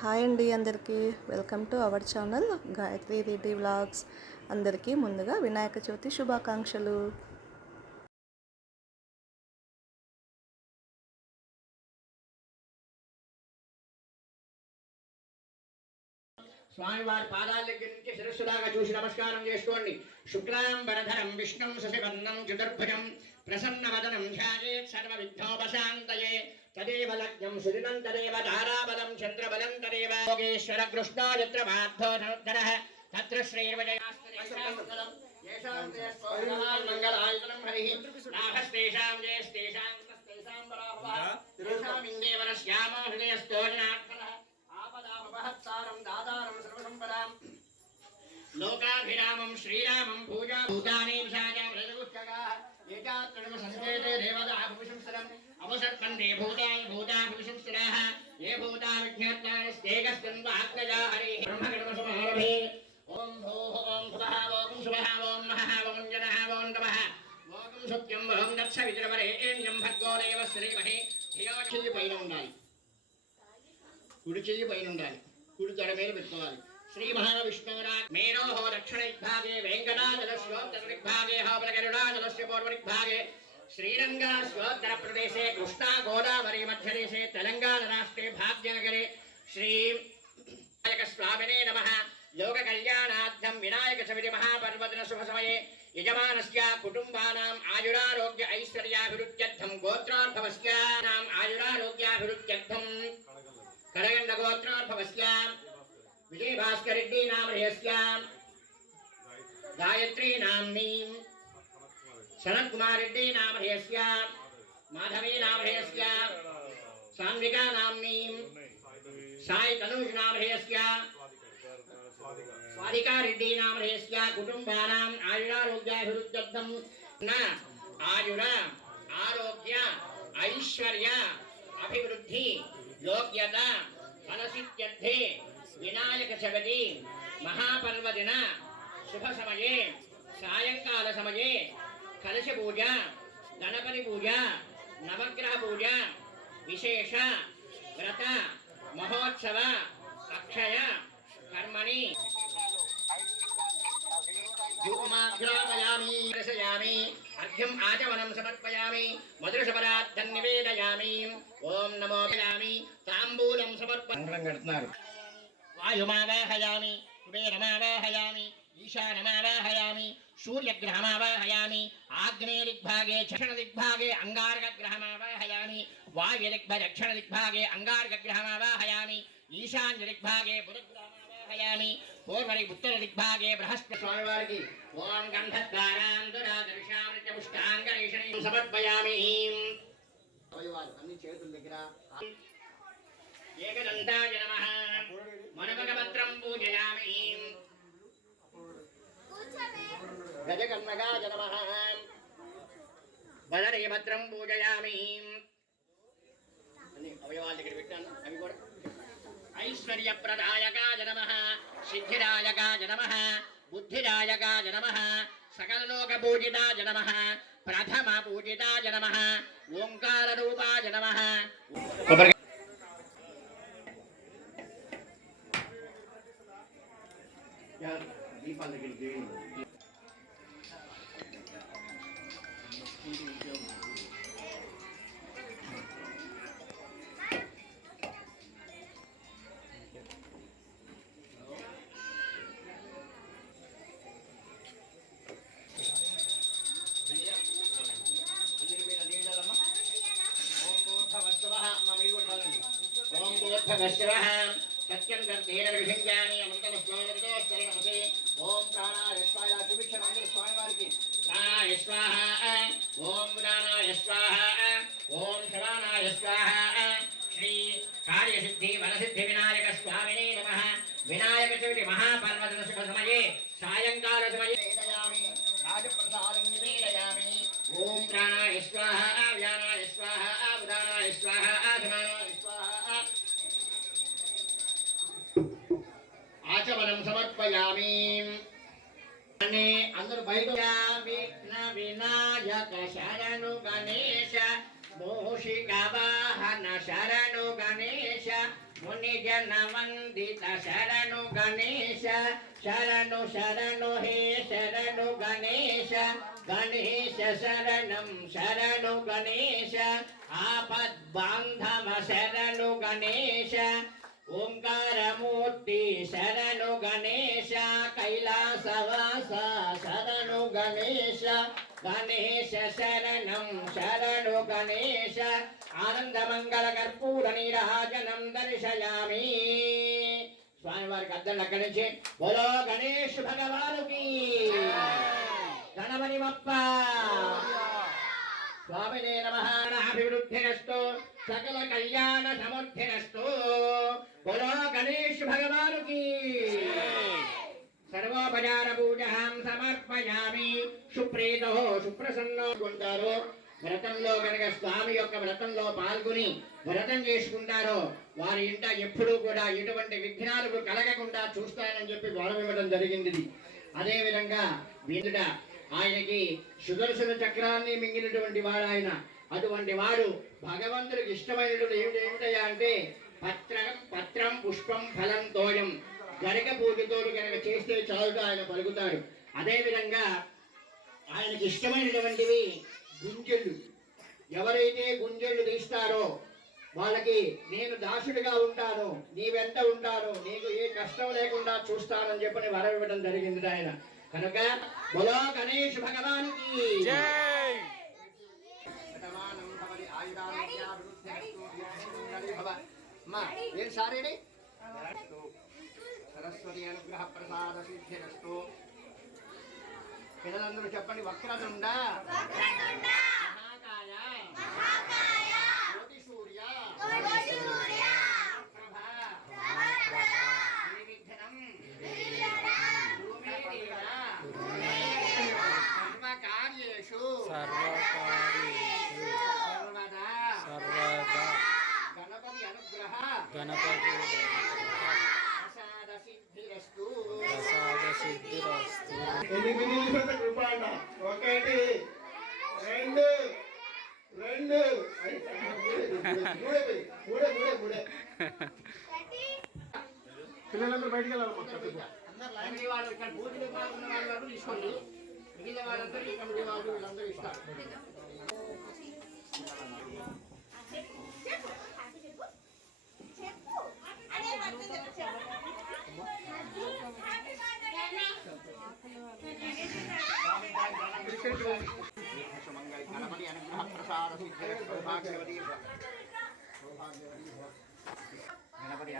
Hi అండి అందరికీ. Welcome to our channel Gayatri Reddy vlogs. అందరికీ ముందుగా వినాయక చవితి శుభాకాంక్షలు. స్వామివారి పాదాల దగ్గర నుంచి శిరస్సు దాకా చూసి నమస్కారం చేసుకోండి. శుక్లాం వరధరం విష్ణుం శశివర్ణం చతుర్భుజం ప్రసన్న వదనం ధ్యాయే సర్వ విఘ్నోపశాంతయే तदेव लग्नं सुदिनं तदेव धाराबलं चन्द्रबलं तदेव योगेश्वर कृष्णो यत्र माध्वो धनुद्धरः तत्र श्रीर्वजयास्तदेशास्तलं लोकाभिरामं श्रीरामं पूजा भूतानीं साजा मृदगुष्टकाः अवसर्पन्ते भूतानि भूता भूषंसराः ये भूता विज्ञात्तारस्ते कस्मिन् वाग्नजा हरिः ब्रह्मकर्मसमारभे ॐ भूः ॐ भुवः ॐ शुभः ॐ महः ॐ जनः ॐ तमः ॐ सत्यं ॐ दत्स విజరవరేణ్యం భర్గో దేవ శ్రీమహే ధియో చెయ్యి పైన ఉండాలి కుడి చెయ్యి పైన ఉండాలి కుడి తొడ మీద పెట్టుకోవాలి శ్రీ మహావిష్ణురా మేరోహో దక్షిణ దిగ్భాగే వెంకటాచలస్యోత్తర దిగ్భాగే హోబలగరుడాచలస్య పూర్వ దిగ్భాగే श्रीरङ्गाश्वोत्तरप्रदेशे कृष्णा गोदावरी मध्यदेशे तेलङ्गाणराष्ट्रे भाग्यनगरे श्रीं स्वामिने नमः। दिन शुभ महापर्वदिनशुभसमये यजमानस्य कुटुम्बानाम् आयुरारोग्य ऐश्वर्याभिवृद्ध्यर्थं विजय भास्कर रेड्डी नाम हृयस्यां गायत्री नाम्नीं शरद कुमार रेड्डी नामधेयस्य माधवी नामधेयस्य सान्विका नाम्नीं साई तनुष नामधेयस्य स्वादिका रेड्डी नामधेयस्य कुटुम्बानाम् आयुरारोग्याभिवृद्ध्यर्थं न, आयुर, आरोग्य, ऐश्वर्य, अभिवृद्धि, योग्यता फलसित्यर्थे विनायक चवति महापर्वदिन, शुभसमये सायङ्कालसमये కలశ పూజ గణపతి పూజ నవగ్రహ పూజ విశేష వ్రత మహోత్సవ అక్షయ కర్మణి ధూమాఘ్రాపయామి దర్శయామి అర్ఘ్యం ఆచమనం సమర్పయామి మధురశపరార్థం నివేదయామి ఓం నమో పయామి తాంబూలం సమర్పణం కడుతున్నారు. వాయుమావాహయామి కుబేరమావాహయామి ఈశానమావాహయామి సూర్యగ్రహమావాహయామి ఆగ్నేయదిగ్భాగే చక్షణ దిగ్భాగే అంగారకగ్రహమావాహయామి వాయుదిగ్భ దక్షిణ దిగ్భాగే అంగారకగ్రహమావాహయామి ఈశాన్య దిగ్భాగే బుధగ్రహమావాహయామి పూర్వరి ఉత్తర దిగ్భాగే బృహస్పతి స్వామివారికి ఓం గంధద్వారాం దురాదర్శామృత్య పుష్టాంగరీషణి సమర్పయామి అవయవాలు అన్ని చేతుల దగ్గర ఏకదంతాయ నమః మనమగపత్రం గజకర్ణగాయ నమః వదనీపత్రం పూజయామి అన్ని అవయవాల దగ్గర పెట్టాను అవి కూడా ఐశ్వర్యప్రదాయకాయ నమ సిద్ధిరాయకాయ నమ బుద్ధిరాయకాయ నమ సకలలోక పూజితాయ నమ ప్రథమ పూజితాయ నమ ఓంకార రూపాయ నమ దీపాల దగ్గరికి ఓం భూర్భవస్వః సత్యం గర్భేణ విషయామి అమృతమస్వామితో స్తరణమసే ఓం ప్రాణాయ స్వాయ సుభిక్షం అందరూ స్వామివారికి ప్రాణాయ స్వాహ समर्पयामि అందరు బయట విఘ్న వినాయక శరణు గణేశ మూషిక వాహన శరణు గణేశ ముని జన వందిత శరణు గణేశ శరణు శరణు హే శరణు గణేశ గణేశ శరణం శరణు గణేశ ఆపద్ బాంధవ శరణు గణేశ ఓంకారమూర్తి శరణు గణేశ కైలాసవాస శరణు గణేశ గణేశ శరణం శరణు గణేశ. ఆనందమంగళ కర్పూర నీరాజనం దర్శయామి. స్వామివారికి అర్థం అక్కడి నుంచి. బోలో గణేష్ భగవానుకి. గణమణిమప్ప స్వామినే నమ. అభివృద్ధిరస్తు సకల కళ్యాణ సమర్థిరస్తు బోలో గణేష్ భగవానుకి. సర్వోపచార పూజాం సమర్పయామి. సుప్రీతో సుప్రసన్నో ఉంటారు వ్రతంలో కనుక స్వామి యొక్క వ్రతంలో పాల్గొని వ్రతం చేసుకుంటారో వారి ఇంట ఎప్పుడూ కూడా ఎటువంటి విఘ్నాలకు కలగకుండా చూస్తానని చెప్పి గౌరవివ్వడం ఇవ్వడం జరిగింది అదే విధంగా వీరుడ ఆయనకి సుదర్శన చక్రాన్ని మింగినటువంటి వాడు ఆయన. అటువంటి వాడు భగవంతుడికి ఇష్టమైనటువంటి ఏమిటి ఏమిటయ్యా అంటే పత్రం పత్రం పుష్పం ఫలం తోయం గరిక పూజతోడు కనుక చేస్తే చాలుగా ఆయన పలుకుతాడు. అదేవిధంగా ఆయనకి ఇష్టమైనటువంటివి గుంజళ్ళు. ఎవరైతే గుంజళ్ళు తీస్తారో వాళ్ళకి నేను దాసుడిగా ఉంటాను నీ వెంట ఉంటాను నీకు ఏ కష్టం లేకుండా చూస్తానని చెప్పని వరం ఇవ్వడం జరిగింది ఆయన. కనుక బలో గణేష్ భగవానికి అమ్మా ఏం సారేడి సరస్వతి అనుగ్రహ ప్రసాద సిద్ధిరస్తు పిల్లలందరూ చెప్పండి వక్రతుండ. పిల్లలందరూ బయటికి వెళ్ళాలి పక్కకు. కమిటీ వాళ్ళు ఇక్కడ పూజలు పాల్గొన్న వాళ్ళు వరకు తీసుకోండి మిగిలిన వాళ్ళందరూ ఈ కమిటీ వాళ్ళు వీళ్ళందరూ ఇస్తారు గణపతి అనుగ్రహ ప్రసాద సిద్ధిరస్తు గణపతి